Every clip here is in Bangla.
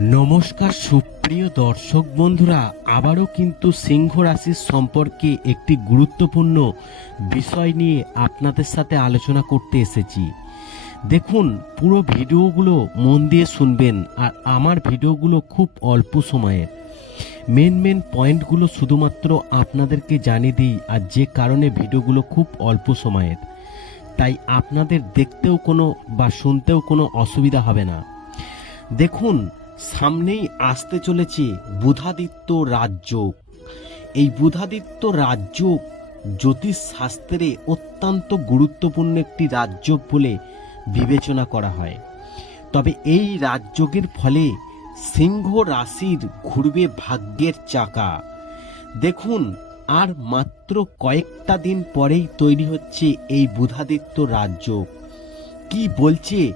নমস্কার সুপ্রিয় দর্শক বন্ধুরা, আবারও কিন্তু সিংহ রাশির সম্পর্কে একটি গুরুত্বপূর্ণ বিষয় নিয়ে আপনাদের সাথে আলোচনা করতে এসেছি। দেখুন, পুরো ভিডিওগুলো মন দিয়ে শুনবেন আর আমার ভিডিওগুলো খুব অল্প সময়ের মেন মেন পয়েন্টগুলো শুধুমাত্র আপনাদেরকে জানিয়ে দিই আর যে কারণে ভিডিওগুলো খুব অল্প সময়ের। তাই আপনাদের দেখতেও কোনো বা শুনতেও কোনো অসুবিধা হবে না। দেখুন সামনেই আসতে চলেছে বুধাদিত্য রাজ্য। এই বুধাদিত্য রাজ্য জ্যোতিষ শাস্ত্রে অত্যন্ত গুরুত্বপূর্ণ একটি রাজ্য বলে বিবেচনা করা হয়। তবে এই রাজযোগের ফলে সিংহ রাশির ঘুরবে ভাগ্যের চাকা। দেখুন, আর মাত্র কয়েকটা দিন পরেই তৈরি হচ্ছে এই বুধাদিত্য রাজ্য। কি বলছে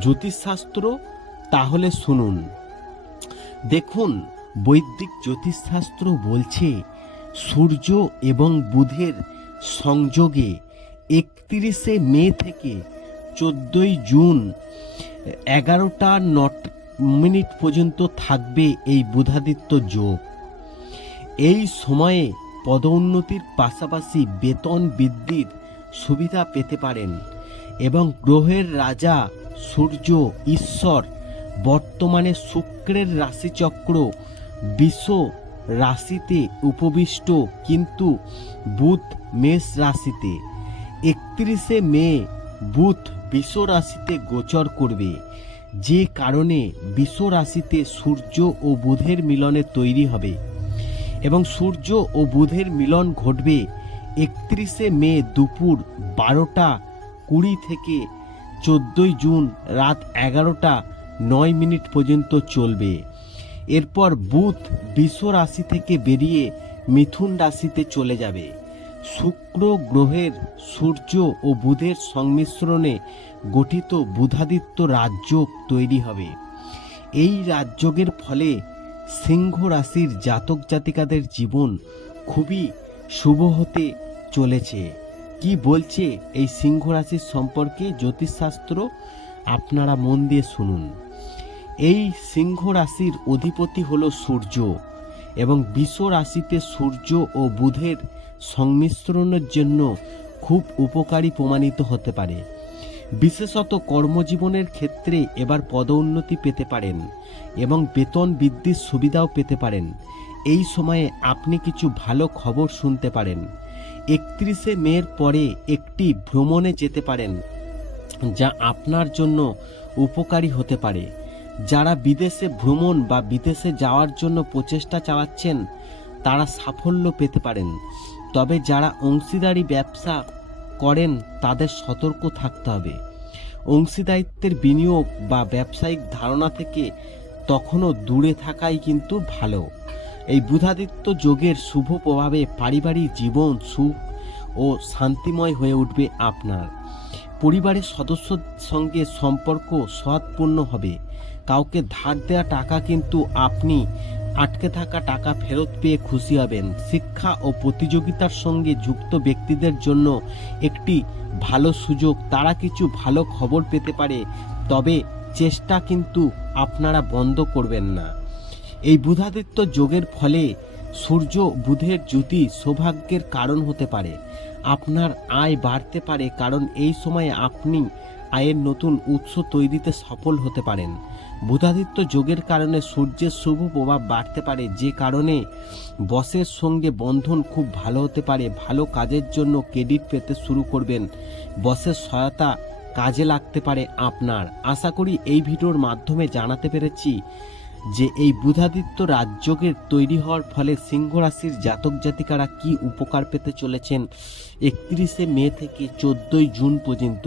জ্যোতিষশাস্ত্র? তাহলে শুনুন। দেখুন, বৈদিক জ্যোতিষশাস্ত্র বলছে, সূর্য এবং বুধের সংযোগে একত্রিশে মে থেকে চোদ্দোই জুন, এগারোটা নট মিনিট পর্যন্ত থাকবে এই বুধাদিত্য যোগ। এই সময়ে পদোন্নতির পাশাপাশি বেতন বৃদ্ধির সুবিধা পেতে পারেন এবং গ্রহের রাজা সূর্য ঈশ্বর বর্তমানে শুক্রের রাশিচক্র বিশ্ব রাশিতে উপবিষ্ট, কিন্তু বুধ মেষ রাশিতে। একত্রিশে মে বুধ বিশ্ব রাশিতে গোচর করবে, যে কারণে বিশ্ব রাশিতে সূর্য ও বুধের মিলনে তৈরি হবে। এবং সূর্য ও বুধের মিলন ঘটবে একত্রিশে মে দুপুর বারোটা কুড়ি থেকে চোদ্দোই জুন রাত এগারোটা নয় মিনিট পর্যন্ত চলবে। এরপর বুধ বিশ্ব রাশি থেকে বেরিয়ে মিথুন রাশিতে চলে যাবে। শুক্র গ্রহের সূর্য ও বুধের সংমিশ্রণে গঠিত বুধাদিত্য রাজযোগ তৈরি হবে। এই রাজযোগের ফলে সিংহ রাশির জাতক জাতিকাদের জীবন খুবই শুভ হতে চলেছে। কি বলছে এই সিংহ রাশির সম্পর্কে জ্যোতিষশাস্ত্র? আপনারা মন দিয়ে শুনুন। এই সিংহ রাশির অধিপতি হল সূর্য এবং বিশ্ব রাশিতে সূর্য ও বুধের সংমিশ্রণের জন্য খুব উপকারী প্রমাণিত হতে পারে। বিশেষত কর্মজীবনের ক্ষেত্রে এবার পদোন্নতি পেতে পারেন এবং বেতন বৃদ্ধির সুবিধাও পেতে পারেন। এই সময়ে আপনি কিছু ভালো খবর শুনতে পারেন। একত্রিশে মের পরে একটি ভ্রমণে যেতে পারেন, যা আপনার জন্য উপকারী হতে পারে। যারা বিদেশে ভ্রমণ বা বিদেশে যাওয়ার জন্য প্রচেষ্টা চালাচ্ছেন, তারা সাফল্য পেতে পারেন। তবে যারা অংশীদারি ব্যবসা করেন, তাদের সতর্ক থাকতে হবে। অংশীদারিত্বের বিনিয়োগ বা ব্যবসায়িক ধারণা থেকে তখনও দূরে থাকাই কিন্তু ভালো। এই বুধাদিত্য যোগের শুভ প্রভাবে পারিবারিক জীবন সুখ ও শান্তিময় হয়ে উঠবে আপনার। পরিবারের সদস্যর সঙ্গে সম্পর্ক সৎপূর্ণ হবে। কাউকে ধার দেওয়া টাকা কিন্তু আপনি আটকে থাকা টাকা ফেরত পেয়ে খুশি হবেন। শিক্ষা ও প্রতিযোগিতার সঙ্গে যুক্ত ব্যক্তিদের জন্য একটি ভালো সুযোগ। তারা কিছু ভালো খবর পেতে পারে, তবে চেষ্টা কিন্তু আপনারা বন্ধ করবেন না। এই বুধাদিত্য যোগের ফলে সূর্য বুধের জ্যোতি সৌভাগ্যের কারণ হতে পারে। আপনার আয় বাড়তে পারে, কারণ এই সময়ে আপনি আয়ের নতুন উৎস তৈরিতে সফল হতে পারেন। বুধাদিত্য যোগের কারণে সূর্যের শুভ প্রভাব বাড়তে পারে যে কারণে বসের সঙ্গে বন্ধন খুব ভালো হতে পারে। ভালো কাজের জন্য ক্রেডিট পেতে শুরু করবেন। বসের সহায়তা কাজে লাগতে পারে আপনার। আশা করি এই ভিডিওর মাধ্যমে জানাতে পেরেছি যে এই বুধাদিত্য রাজযোগের তৈরি হওয়ার ফলে সিংহ রাশির জাতক জাতিকারা কি উপকার পেতে চলেছেন একত্রিশে মে থেকে চোদ্দোই জুন পর্যন্ত।